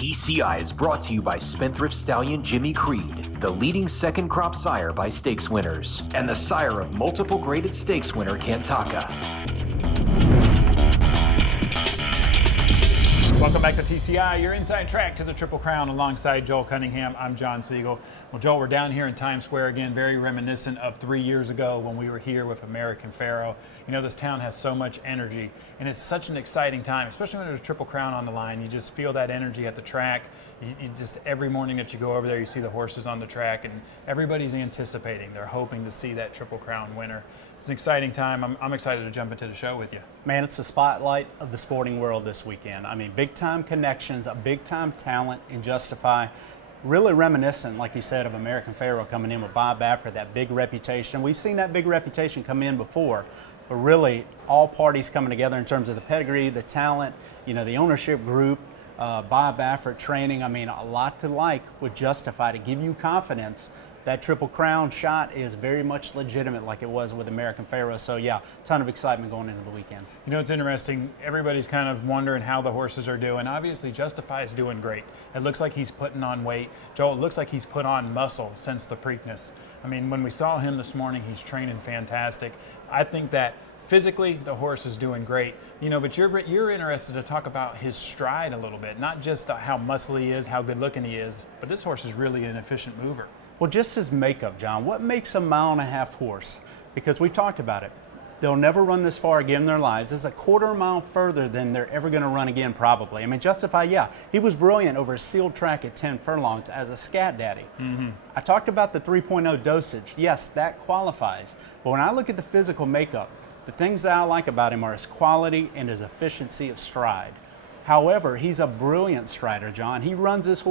TCI is brought to you by Spendthrift Stallion Jimmy Creed, the leading second crop sire by stakes winners, and the sire of multiple graded stakes winner Kantaka. Welcome back to TCI, your inside track to the Triple Crown alongside Joel Cunningham. I'm John Siegel. Well, Joel, we're down here in Times Square again, very reminiscent of 3 years ago when we were here with American Pharoah. You know, this town has so much energy, and it's such an exciting time, especially when there's a Triple Crown on the line. You just feel that energy at the track. You just, every morning that you go over there, you see the horses on the track, and everybody's anticipating. They're hoping to see that Triple Crown winner. It's an exciting time. I'm excited to jump into the show with you. Man, it's the spotlight of the sporting world this weekend. I mean, big-time connections, a big-time talent in Justify. Really reminiscent, like you said, of American Pharoah coming in with Bob Baffert, that big reputation. We've seen that big reputation come in before, but really all parties coming together in terms of the pedigree, the talent, you know, the ownership group, Bob Baffert training. I mean, a lot to like with Justify to give you confidence. That Triple Crown shot is very much legitimate like it was with American Pharoah. So yeah, ton of excitement going into the weekend. You know, it's interesting. Everybody's kind of wondering how the horses are doing. Obviously, Justify is doing great. It looks like he's putting on weight. Joel, it looks like he's put on muscle since the Preakness. I mean, when we saw him this morning, he's training fantastic. I think that physically, the horse is doing great. You know, but you're interested to talk about his stride a little bit, not just how muscly he is, how good looking he is, but this horse is really an efficient mover. Well, just his makeup, John. What makes a mile-and-a-half horse? Because we've talked about it. They'll never run this far again in their lives. It's a quarter mile further than they're ever going to run again, probably. I mean, Justify, yeah, he was brilliant over a sealed track at 10 furlongs as a scat daddy. I talked about the 3.0 dosage. Yes, that qualifies. But when I look at the physical makeup, the things that I like about him are his quality and his efficiency of stride. However, he's a brilliant strider, John. He runs his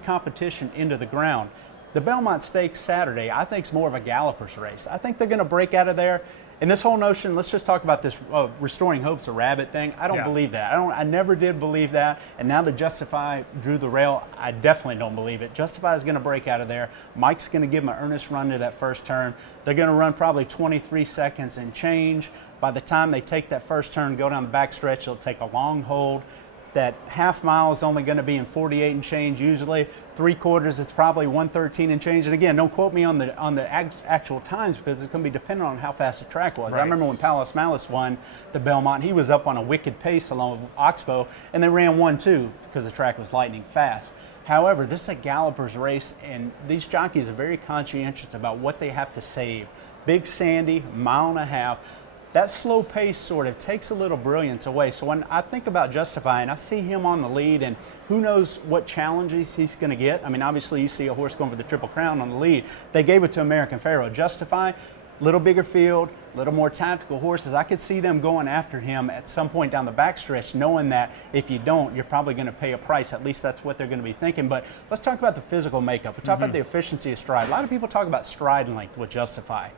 competition into the ground. The Belmont Stakes Saturday, I think, is more of a galloper's race. I think they're going to break out of there. And this whole notion, let's just talk about this restoring hope's a rabbit thing. I don't believe that. I never did believe that. And now that Justify drew the rail, I definitely don't believe it. Justify is going to break out of there. Mike's going to give him an earnest run to that first turn. They're going to run probably 23 seconds and change. By the time they take that first turn, go down the backstretch, it'll take a long hold. That half mile is only going to be in 48 and change usually. 3/4, it's probably 1:13 and change. And again, don't quote me on the actual times because it's going to be dependent on how fast the track was. Right. I remember when Palace Malice won the Belmont, he was up on a wicked pace along with Oxbow, and they ran 1-2 because the track was lightning fast. However, this is a galloper's race, and these jockeys are very conscientious about what they have to save. Big Sandy, mile-and-a-half. That slow pace sort of takes a little brilliance away. So when I think about Justify and I see him on the lead, and who knows what challenges he's going to get. I mean, obviously you see a horse going for the Triple Crown on the lead. They gave it to American Pharoah. Justify, little bigger field, little more tactical horses. I could see them going after him at some point down the backstretch, knowing that if you don't, you're probably going to pay a price. At least that's what they're going to be thinking. But let's talk about the physical makeup. We'll talk about the efficiency of stride. A lot of people talk about stride length with Justify.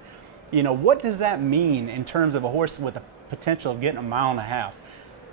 You know, what does that mean in terms of a horse with the potential of getting a mile-and-a-half?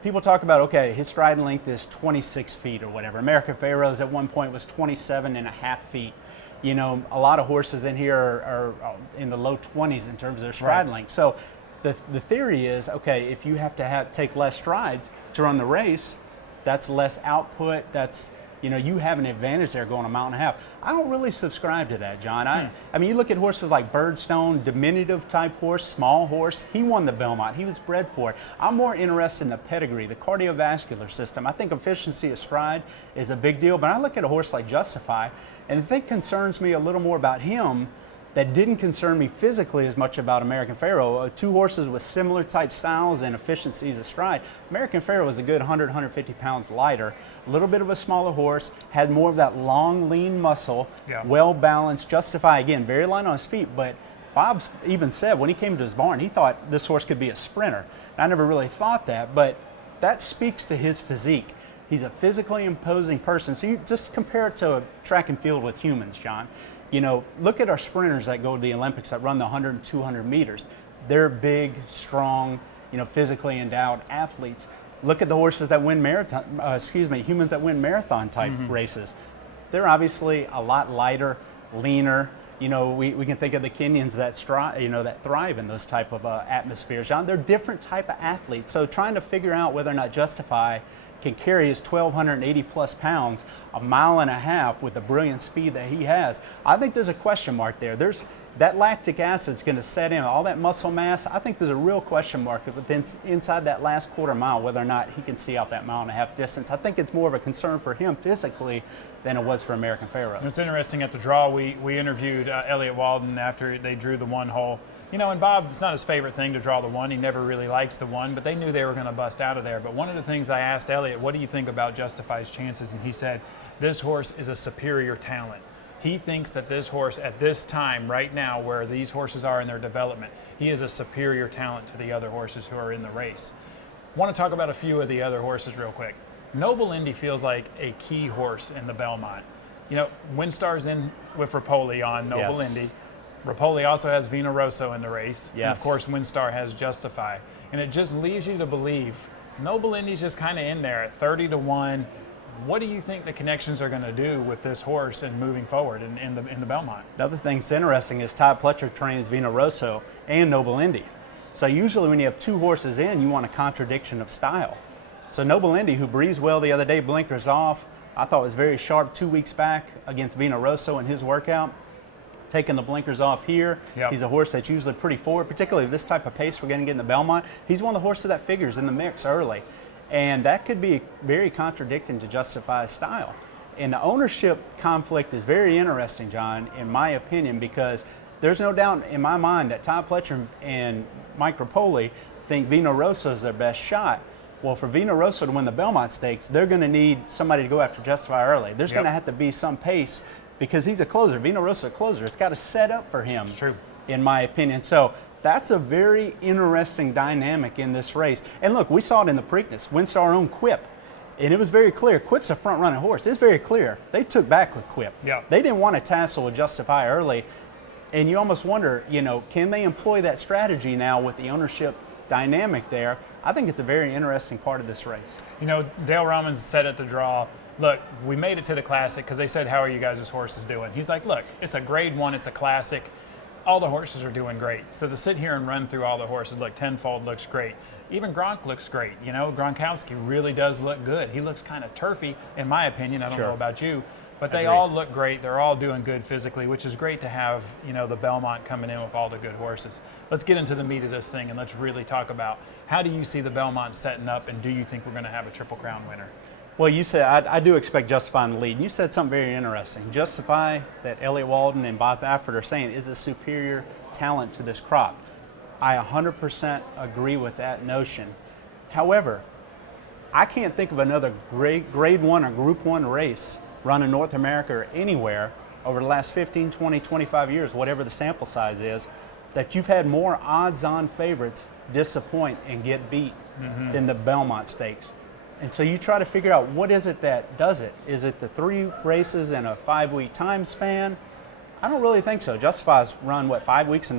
People talk about, okay, his stride length is 26 feet or whatever. American Pharoah's at one point was 27.5 feet. You know, a lot of horses in here are in the low 20s in terms of their stride length. So the theory is, okay, if you have to take less strides to run the race, that's less output, that's, you know, you have an advantage there going a mile-and-a-half. I don't really subscribe to that, John. I mean, you look at horses like Birdstone, diminutive type horse, small horse. He won the Belmont. He was bred for it. I'm more interested in the pedigree, the cardiovascular system. I think efficiency of stride is a big deal, but I look at a horse like Justify, and the thing concerns me a little more about him that didn't concern me physically as much about American Pharoah. Two horses with similar type styles and efficiencies of stride. American Pharoah was a good 100, 150 pounds lighter, a little bit of a smaller horse, had more of that long, lean muscle, well balanced. Justify, again, very light on his feet, but Bob even said when he came to his barn, he thought this horse could be a sprinter. And I never really thought that, but that speaks to his physique. He's a physically imposing person. So you just compare it to a track and field with humans, John. You know, look at our sprinters that go to the Olympics that run the 100 and 200 meters. They're big, strong, you know, physically endowed athletes. Look at the horses that win humans that win marathon type races. They're obviously a lot lighter, leaner. You know, we can think of the Kenyans that thrive in those type of atmospheres. John, they're different type of athletes. So trying to figure out whether or not Justify can carry his 1,280 plus pounds a mile and a half with the brilliant speed that he has. I think there's a question mark there. That lactic acid is going to set in, all that muscle mass. I think there's a real question mark within inside that last quarter mile whether or not he can see out that mile and a half distance. I think it's more of a concern for him physically than it was for American Pharoah. It's interesting, at the draw we interviewed Elliott Walden after they drew the one hole. You know, and Bob, it's not his favorite thing to draw the one. He never really likes the one, but they knew they were going to bust out of there. But one of the things I asked Elliott, what do you think about Justify's chances? And he said, this horse is a superior talent. He thinks that this horse at this time, right now, where these horses are in their development, he is a superior talent to the other horses who are in the race. I want to talk about a few of the other horses real quick. Noble Indy feels like a key horse in the Belmont. You know, Windstar's in with Rapoli on Noble Indy. Rapoli also has Vino Rosso in the race. Yes. And of course, Windstar has Justify. And it just leaves you to believe Noble Indy's just kind of in there at 30-1. What do you think the connections are going to do with this horse and moving forward in the Belmont? Another thing that's interesting is Todd Pletcher trains Vino Rosso and Noble Indy. So usually when you have two horses in, you want a contradiction of style. So Noble Indy, who breezed well the other day, blinkers off, I thought was very sharp 2 weeks back against Vino Rosso in his workout. Taking the blinkers off here. Yep. He's a horse that's usually pretty forward, particularly this type of pace we're going to get in the Belmont. He's one of the horses that figures in the mix early. And that could be very contradicting to Justify's style. And the ownership conflict is very interesting, John, in my opinion, because there's no doubt in my mind that Todd Pletcher and Mike Rapoli think Vino Rosso is their best shot. Well, for Vino Rosso to win the Belmont Stakes, they're going to need somebody to go after Justify early. There's going to have to be some pace because he's a closer. Vino Rosso a closer. It's got to set up for him. It's true. In my opinion. So that's a very interesting dynamic in this race. And look, we saw it in the Preakness. Windstar owned Quip. And it was very clear. Quip's a front-running horse. It's very clear. They took back with Quip. Yeah. They didn't want to tassel with Justify early. And you almost wonder, you know, can they employ that strategy now with the ownership dynamic there? I think it's a very interesting part of this race. You know, Dale Romans said at the draw, look, we made it to the Classic because they said, how are you guys' horses doing? He's like, look, it's a grade 1, it's a Classic. All the horses are doing great. So to sit here and run through all the horses, look, Tenfold looks great. Even Gronk looks great. You know, Gronkowski really does look good. He looks kind of turfy, in my opinion. I don't know about you. But they all look great. They're all doing good physically, which is great to have, you know, the Belmont coming in with all the good horses. Let's get into the meat of this thing and let's really talk about how do you see the Belmont setting up, and do you think we're going to have a Triple Crown winner? Well, you said, I do expect Justify in the lead. And you said something very interesting. Justify, that Elliott Walden and Bob Baffert are saying, is a superior talent to this crop. I 100% agree with that notion. However, I can't think of another grade 1 or Group 1 race run in North America or anywhere over the last 15, 20, 25 years, whatever the sample size is, that you've had more odds-on favorites disappoint and get beat than the Belmont Stakes. And so you try to figure out, what is it that does it? Is it the 3 races in a 5-week time span? I don't really think so. Justify's run, 5 races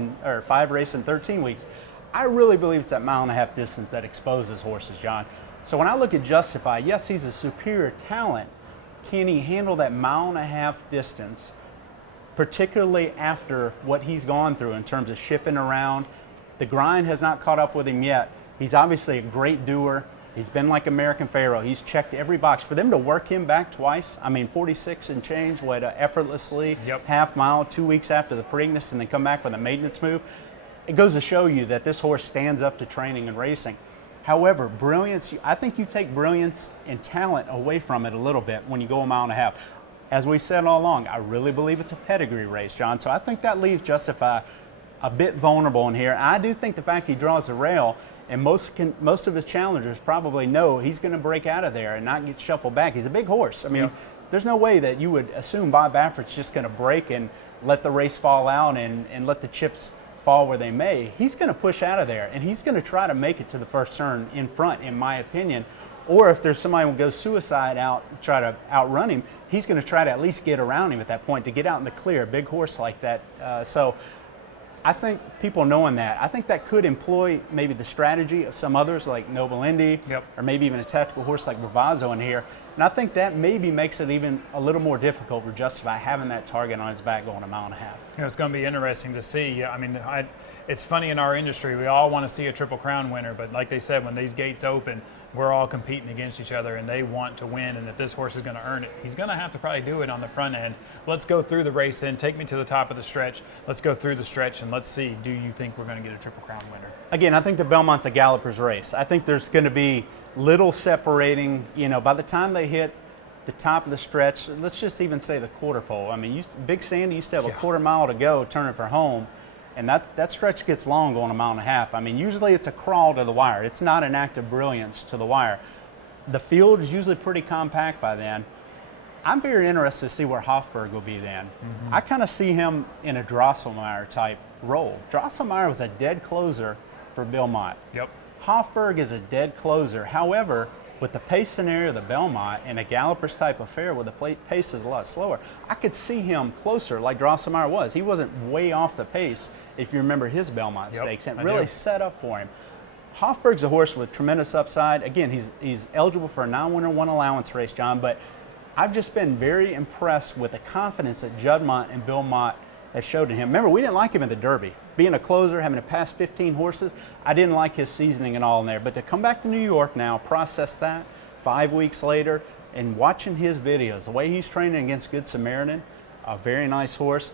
in 13 weeks. I really believe it's that mile-and-a-half distance that exposes horses, John. So when I look at Justify, yes, he's a superior talent. Can he handle that mile-and-a-half distance, particularly after what he's gone through in terms of shipping around? The grind has not caught up with him yet. He's obviously a great doer. He's been like American Pharoah. He's checked every box. For them to work him back twice, I mean, 46 and change, effortlessly, half mile, 2 weeks after the Preakness, and then come back with a maintenance move. It goes to show you that this horse stands up to training and racing. However, brilliance, I think you take brilliance and talent away from it a little bit when you go a mile and a half. As we've said all along, I really believe it's a pedigree race, John. So I think that leaves Justify a bit vulnerable in here. I do think the fact he draws the rail, and most of his challengers probably know he's going to break out of there and not get shuffled back. He's a big horse. I mean, there's no way that you would assume Bob Baffert's just going to break and let the race fall out and let the chips fall where they may. He's going to push out of there, and he's going to try to make it to the first turn in front, in my opinion. Or if there's somebody who goes suicide out, try to outrun him, he's going to try to at least get around him at that point to get out in the clear, a big horse like that. So I think people knowing that, I think that could employ maybe the strategy of some others like Noble Indy, or maybe even a tactical horse like Bravazzo in here. And I think that maybe makes it even a little more difficult for Justify having that target on his back going a mile and a half. You know, it's going to be interesting to see. I mean, it's funny in our industry, we all want to see a Triple Crown winner, but like they said, when these gates open, we're all competing against each other and they want to win, and if this horse is going to earn it, he's going to have to probably do it on the front end. Let's go through the race then. Take me to the top of the stretch. Let's go through the stretch and let's see, do you think we're going to get a Triple Crown winner? Again, I think the Belmont's a galloper's race. I think there's going to be little separating, you know, by the time they hit the top of the stretch, let's just even say the quarter pole. I mean, Big Sandy used to have a quarter mile to go, turning for home, and that stretch gets long going a mile and a half. I mean, usually it's a crawl to the wire. It's not an act of brilliance to the wire. The field is usually pretty compact by then. I'm very interested to see where Hofburg will be then. I kind of see him in a Drosselmeyer type role. Drosselmeyer was a dead closer for Belmont. Hofburg is a dead closer. However, with the pace scenario of the Belmont and a galloper's type affair where the pace is a lot slower, I could see him closer like Drosselmeyer was. He wasn't way off the pace if you remember his Belmont Stakes, and really set up for him. Hofburg's a horse with tremendous upside. Again, he's eligible for a non-winner one allowance race, John, but I've just been very impressed with the confidence that Juddmonte and Belmont have showed in him. Remember, we didn't like him in the Derby. Being a closer, having to pass 15 horses, I didn't like his seasoning and all in there. But to come back to New York now, process that 5 weeks later, and watching his videos, the way he's training against Good Samaritan, a very nice horse,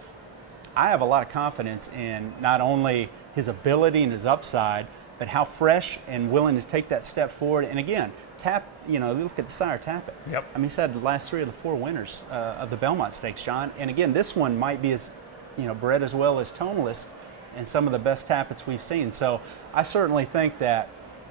I have a lot of confidence in not only his ability and his upside, but how fresh and willing to take that step forward. And again, look at the sire, Tap It. I mean, he's had the last 3 of the 4 winners of the Belmont Stakes, John. And again, this one might be as, bred as well as Toneless and some of the best Tappets we've seen. So I certainly think that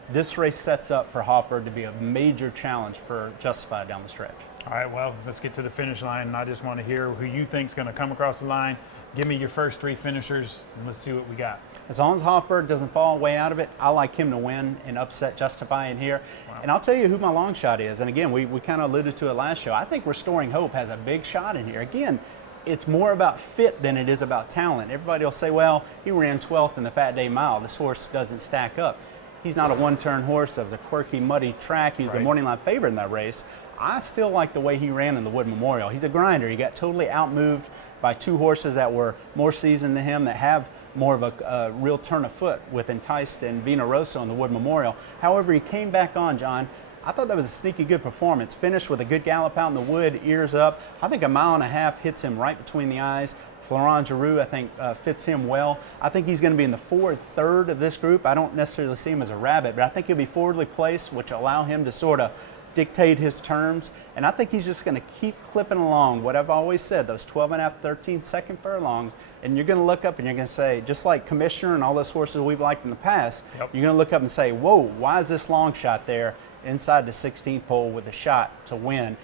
this race sets up for Hofburg to be a major challenge for Justified down the stretch. All right, well, let's get to the finish line, and I just want to hear who you think is going to come across the line. Give me your first 3 finishers, and let's see what we got. As long as Hofburg doesn't fall way out of it, I like him to win and upset Justify in here. And I'll tell you who my long shot is. And again, we kind of alluded to it last show. I think Restoring Hope has a big shot in here. Again, it's more about fit than it is about talent. Everybody will say, well, he ran 12th in the Fat Day Mile. This horse doesn't stack up. He's not a one-turn horse. That was a quirky, muddy track. He's a morning line favorite in that race. I still like the way he ran in the Wood Memorial. He's a grinder. He got totally outmoved by 2 horses that were more seasoned than him, that have more of a real turn of foot with Enticed and Vina Rosso in the Wood Memorial. However, he came back on, John. I thought that was a sneaky good performance. Finished with a good gallop out in the wood, ears up. I think a mile and a half hits him right between the eyes. Florent Giroux, I think, fits him well. I think he's going to be in the forward third of this group. I don't necessarily see him as a rabbit, but I think he'll be forwardly placed, which will allow him to sort of dictate his terms. And I think he's just going to keep clipping along what I've always said, those 12.5, 13-second furlongs. And you're going to look up and you're going to say, just like Commissioner and all those horses we've liked in the past, you're going to look up and say, whoa, why is this long shot there inside the 16th pole with a shot to win?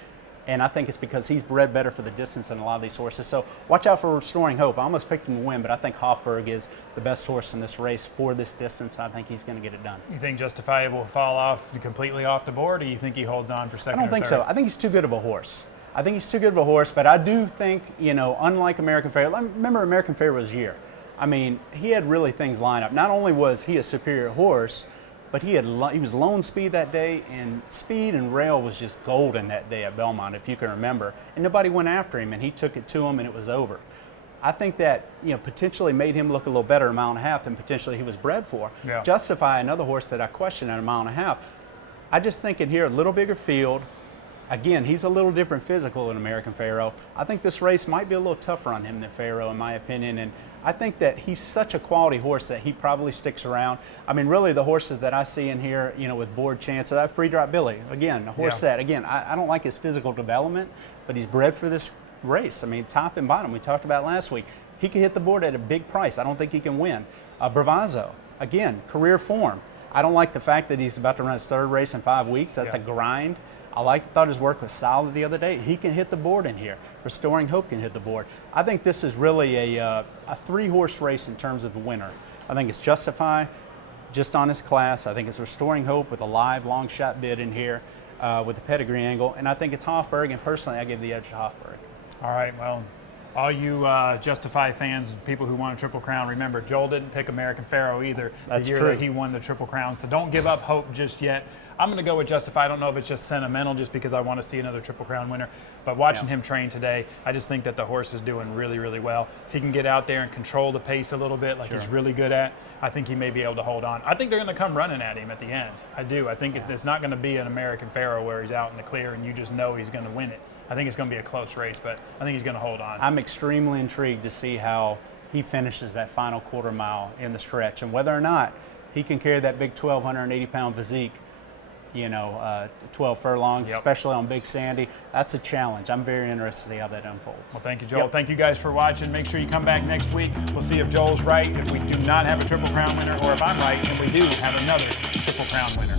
And I think it's because he's bred better for the distance than a lot of these horses. So watch out for Restoring Hope. I almost picked him to win, but I think Hofburg is the best horse in this race for this distance. I think he's going to get it done. You think Justify will fall off completely off the board, or you think he holds on for second? I don't think so. I think he's too good of a horse. But I do think, unlike American Favorite, remember American Favorite was year. I mean, he had really things lined up. Not only was he a superior horse, but he was lone speed that day, and speed and rail was just golden that day at Belmont, if you can remember. And nobody went after him, and he took it to him, and it was over. I think that potentially made him look a little better a mile and a half than potentially he was bred for. Justify, another horse that I question at a mile and a half. I just think in here, a little bigger field. Again, he's a little different physical than American Pharaoh. I think this race might be a little tougher on him than Pharaoh, in my opinion. And I think that he's such a quality horse that he probably sticks around. I mean, really, the horses that I see in here, with board chances, I have Free Drop Billy. Again, a horse that, again, I don't like his physical development, but he's bred for this race. I mean, top and bottom, we talked about last week. He can hit the board at a big price. I don't think he can win. Bravazzo, again, career form. I don't like the fact that he's about to run his 3rd race in 5 weeks. That's a grind. Thought his work was solid the other day. He can hit the board in here. Restoring Hope can hit the board. I think this is really a 3-horse race in terms of the winner. I think it's Justify, just on his class. I think it's Restoring Hope with a live long shot bid in here with the pedigree angle. And I think it's Hofburg, and personally I give the edge to Hofburg. All right, well, All you Justify fans, people who want a Triple Crown, remember, Joel didn't pick American Pharoah either That's the year true. that he won the Triple Crown. So don't give up hope just yet. I'm going to go with Justify. I don't know if it's just sentimental just because I want to see another Triple Crown winner. But watching him train today, I just think that the horse is doing really, really well. If he can get out there and control the pace a little bit like he's really good at, I think he may be able to hold on. I think they're going to come running at him at the end. I do. I think it's not going to be an American Pharoah where he's out in the clear and you just know he's going to win it. I think it's going to be a close race, but I think he's going to hold on. I'm extremely intrigued to see how he finishes that final quarter mile in the stretch and whether or not he can carry that big 1,280-pound physique, 12 furlongs, especially on Big Sandy. That's a challenge. I'm very interested to see how that unfolds. Well, thank you, Joel. Thank you guys for watching. Make sure you come back next week. We'll see if Joel's right, if we do not have a Triple Crown winner, or if I'm right and we do have another Triple Crown winner.